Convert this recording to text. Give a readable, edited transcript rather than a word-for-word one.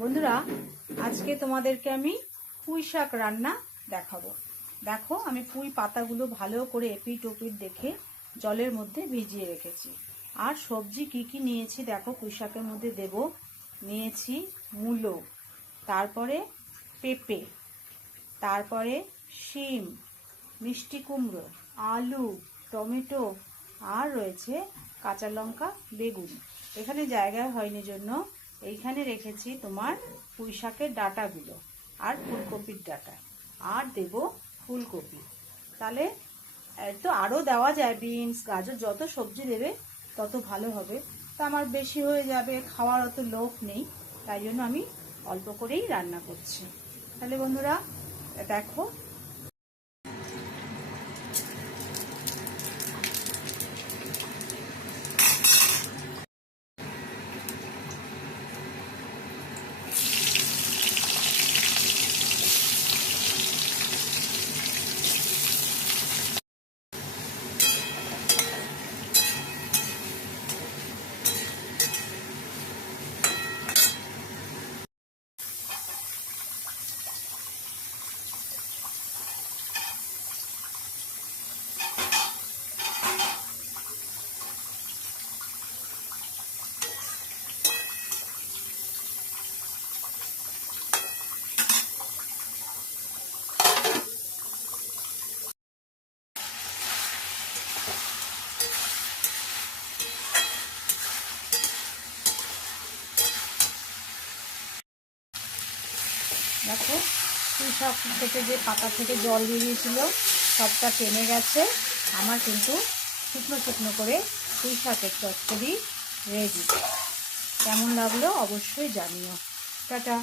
বন্ধুরা, আজকে তোমাদেরকে আমি পুঁই শাক রান্না দেখাবো। দেখো, আমি পুঁই পাতাগুলো ভালো করে এপিট ওপিট দেখে জলের মধ্যে ভিজিয়ে রেখেছি। আর সবজি কি কি নিয়েছি দেখো, পুঁই শাকের মধ্যে দেব। নিয়েছি মূলো, তারপরে পেঁপে, তারপরে শিম, মিষ্টি কুমড়ো, আলু, টমেটো, আর রয়েছে কাঁচা লঙ্কা, বেগুন। এখানে জায়গায় হয়নি জন্য এইখানে রেখেছি তোমার পুঁই শাকের ডাঁটাগুলো আর ফুলকপির ডাঁটা, আর দেব ফুলকপি। তাহলে তো আরও দেওয়া যায়, বিনস, গাজর, যত সবজি দেবে তত ভালো হবে। তা আমার বেশি হয়ে যাবে, খাওয়ার অত লোক নেই, তাই জন্য আমি অল্প করেই রান্না করছি। তাহলে বন্ধুরা দেখো, দেখো পুঁই শাক থেকে যে পাতা থেকে জল বেরিয়েছিল সবটা টেনে গেছে। আমার কিন্তু শুকনো শুকনো করে পুঁই শাকের চচ্চড়ি রেডি। কেমন লাগলো অবশ্যই জানিও। টাটা।